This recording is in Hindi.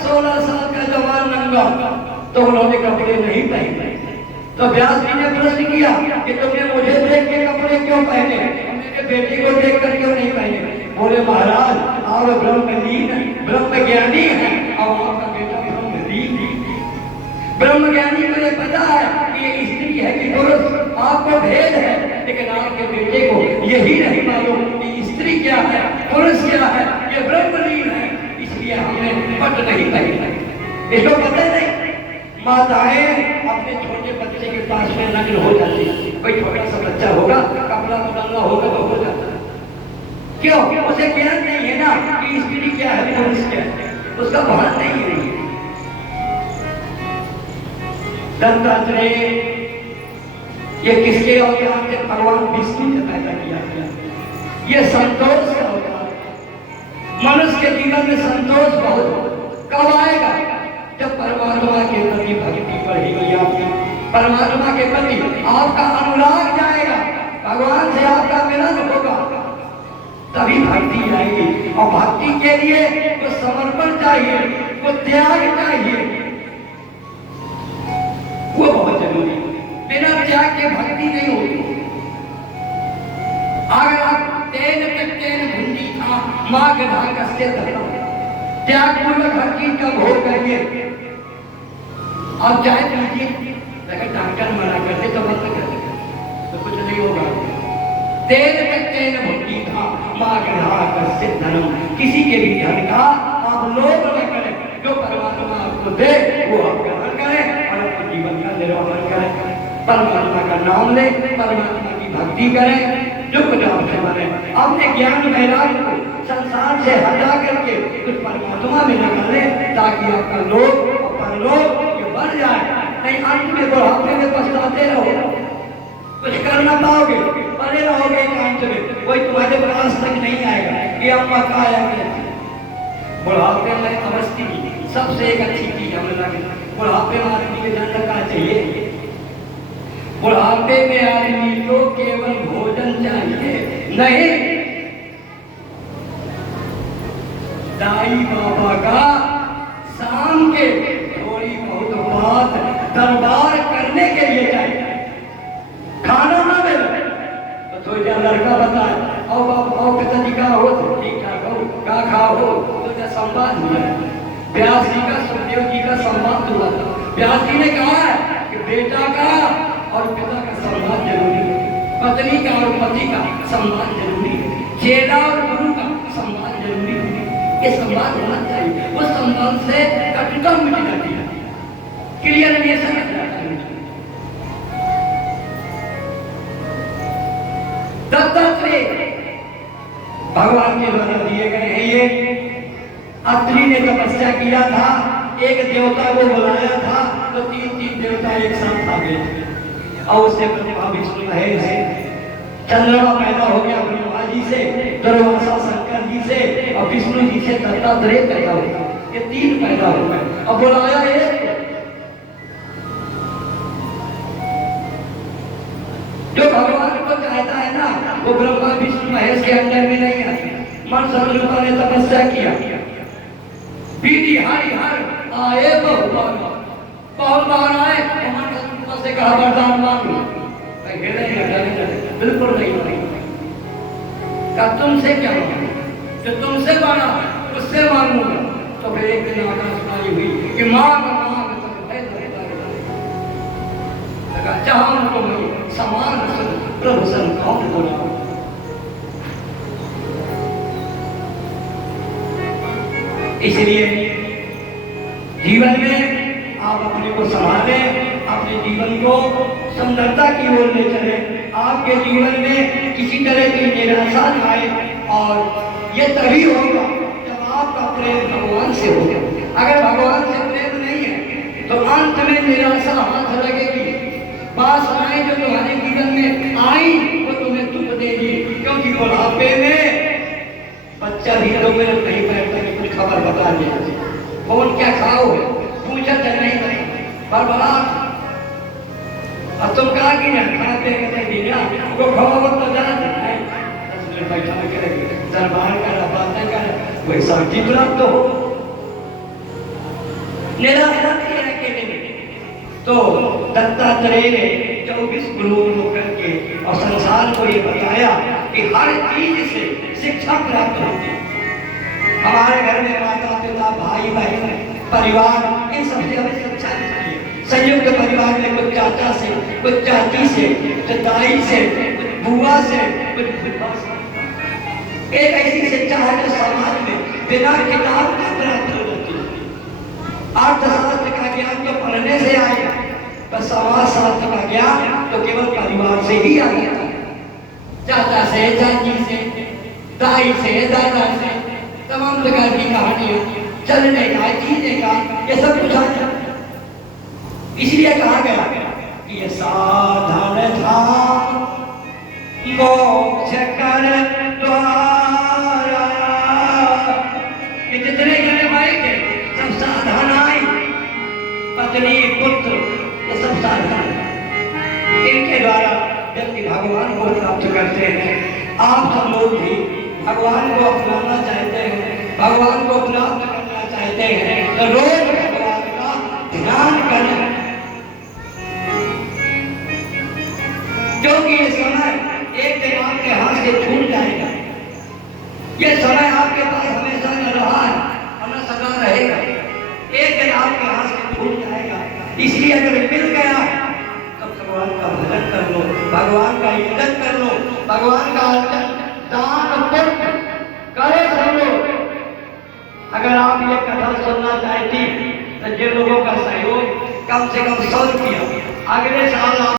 16 साल का जवान नंगा, तो उन्होंने कपड़े नहीं पहने। तो व्यास जी ने प्रश्न किया कि तुमने मुझे देख के कपड़े क्यों पहने, मेरे बेटे को देख कर क्यों नहीं पहने? बोले महाराज आप ब्रह्मलीन ब्रह्म ज्ञानी है और आपका बेटा ब्रह्मलीन। ब्रह्म ज्ञानी को ये पता है कि ये स्त्री है कि पुरुष, आपको भेद है, लेकिन आपके बेटे को यही नहीं मालूम कि स्त्री क्या है पुरुष क्या है, ये ब्रह्मलीन है, इसलिए हमने पट नहीं पहना। इसको पता नहीं। माताएं अपने छोटे बच्चे के पास में नग्न हो जाती है। कोई छोटा सा बच्चा होगा, कपड़ा बदलना होगा तो हो जाता है। क्यों? उसे ज्ञान नहीं है ना कि स्त्री क्या है पुरुष क्या है, उसका भान नहीं है। दत्तात्रेय ये किसके अवतार थे? भगवान विष्णु ने पैदा किया गया। ये संतोष का अवतार है। मनुष्य के जीवन में संतोष बहुत कब आएगा? जब परमात्मा के प्रति भक्ति बढ़ेगी, आपकी परमात्मा के प्रति आपका अनुराग जाएगा, भगवान से आपका मिलन होगा, तभी भक्ति आएगी। और भक्ति के लिए वो समर्पण चाहिए, वो त्याग चाहिए, वो बहुत जरूरी है। बिना त्याग के भक्ति नहीं होती। अगर आप तेन भुंजी था माँ के धाकस्ते त्याग पूर्वक हर चीज का भोग करिए। आप चाहे लीजिए, अगर डॉक्टर मना करते तो बंद कर दे तो कुछ नहीं होगा। तेन भुंजी था माँ के धाकस्ते धर्म, किसी के भी धन का आप लोभ न करें। जो परमात्मा आपको दे वो आप ग्रहण करें और अपने जीवन का निर्वाहन करें। परमात्मा का नाम ले, परमात्मा की भक्ति करें, जो कुछ आपसे बने। अपने ज्ञान वैराग्य को संसार से हटा करके कुछ परमात्मा में लगा ले, ताकि आपका लोभ और परलोभ ये बढ़ जाए। नहीं अंत में बुढ़ापे में पछताते रहो, कुछ कर ना पाओगे, पड़े रहोगे अंत में, कोई तुम्हारे पास तक नहीं आएगा कि अम्मा का आया। बुढ़ापे में अवस्थी सबसे एक अच्छी चीज हमें लगे। बुढ़ापे में आदमी के जन्म का चाहिए। बुढ़ापे में आदमी को केवल भोजन चाहिए नहीं, दाई बाबा का शाम के थोड़ी बहुत बात दरबार करने के लिए चाहिए। खाना ना मिले तो थोड़ी देर लड़का बताए और पिताजी का हो ठीक ठाक हो, का खाओ हो, तो संवाद हुआ। व्यास जी का सुखदेव जी का संवाद हुआ था। व्यास जी ने कहा है कि बेटा का और पिता का सम्मान जरूरी है, पत्नी का और पति का सम्मान जरूरी है, चेला और गुरु का सम्मान जरूरी है। ये सम्मान होना चाहिए। उस सम्मान से कटुता मिट जाती है, क्लियर ये समझ जाता है। दत्तात्रेय भगवान के द्वारा दिए गए हैं। ये अत्रि ने तपस्या किया था, एक देवता को बुलाया था तो तीन देवता एक साथ आ गए और उससे प्रतिभा विष्णु महेश से चंद्रमा पैदा हो गया, ब्रह्मा जी से, दुर्वासा शंकर जी से और विष्णु जी से दत्तात्रेय पैदा हो गया। ये तीन पैदा हो गए और बुलाया एक। जो भगवान को चाहता है ना वो ब्रह्मा विष्णु महेश के अंदर में नहीं आती। मन स्वरूपा ने तपस्या किया, बीती हरि हर आए बहुत बार आए, से कहा वरदान मांगो, बिल्कुल नहीं। क्या तुमसे क्या मांगो? जो तुमसे मांगा उससे मांगूंगा। तो फिर एक दिन आकाशवाणी हुई कि मांग मांग चाहूं तो मैं समान प्रभु संकौन बोला। इसलिए जीवन में आप अपने को संभालें, अपने जीवन को सुंदरता की ओर ले चले। आपके जीवन में किसी तरह की निराशा न आए, और ये तभी होगा जब आपका प्रेम भगवान से होगा। अगर भगवान से प्रेम नहीं है तो अंत में निराशा हाथ लगेगी। बाधाएं जो तुम्हारे जीवन में आई वो तुम्हें दुख देगी, क्योंकि बुढ़ापे में बच्चा भी 2 मिनट नहीं बैठता कि कुछ खबर बता दे, कौन क्या खाओ पूछा चल नहीं बता बर्बाद। अब तुम कहा कि खाना पे वो खाओ तो जाना है, 10 मिनट बैठा करेंगे, दरबार का बातें कर वैसा चित्र तो हो। निराशा थी अकेले में। तो दत्तात्रेय ने 24 गुरुओं को करके और संसार को ये बताया कि हर चीज से शिक्षा प्राप्त होती है। हमारे घर में माता पिता भाई बहन परिवार इन सबसे हमें शिक्षा मिलती है। संयुक्त परिवार में कुछ चाचा से, कुछ चाची से, कुछ दाई से, कुछ बुआ से, कुछ फूफा से। एक ऐसी शिक्षा है जो समाज में बिना किताब के प्राप्त हो जाती है। अर्थशास्त्र का ज्ञान तो पढ़ने से आएगा, पर समाज शास्त्र का ज्ञान तो केवल परिवार से ही आएगा। चाचा से, चाची से, दाई से, दादा से, तमाम प्रकार की कहानियां, चलने का, जीने का, ये सब कुछ आ जाता है। इसलिए कहा गया कि ये साधन धाम मोक्ष कर द्वारा। ये जितने जने भाई थे सब साधन आई, पत्नी पुत्र ये सब साधन, इनके द्वारा व्यक्ति भगवान को प्राप्त करते हैं। आप सब लोग भी भगवान को अपनाना चाहते हैं, भगवान को प्राप्त करना चाहते हैं, तो रोज भगवान का ध्यान करें, क्योंकि ये समय एक दिन आपके हाथ से छूट जाएगा। ये समय आपके पास हमेशा न रहा है और न सदा रहेगा। एक दिन आपके हाथ से छूट जाएगा। इसलिए अगर मिल गया तो भगवान का भजन कर लो, भगवान का इज्जत कर लो, भगवान का दान पुण्य करे सब लोग। अगर आप ये कथा सुनना चाहती तो जिन लोगों का सहयोग कम से कम 100 रुपया अगले साल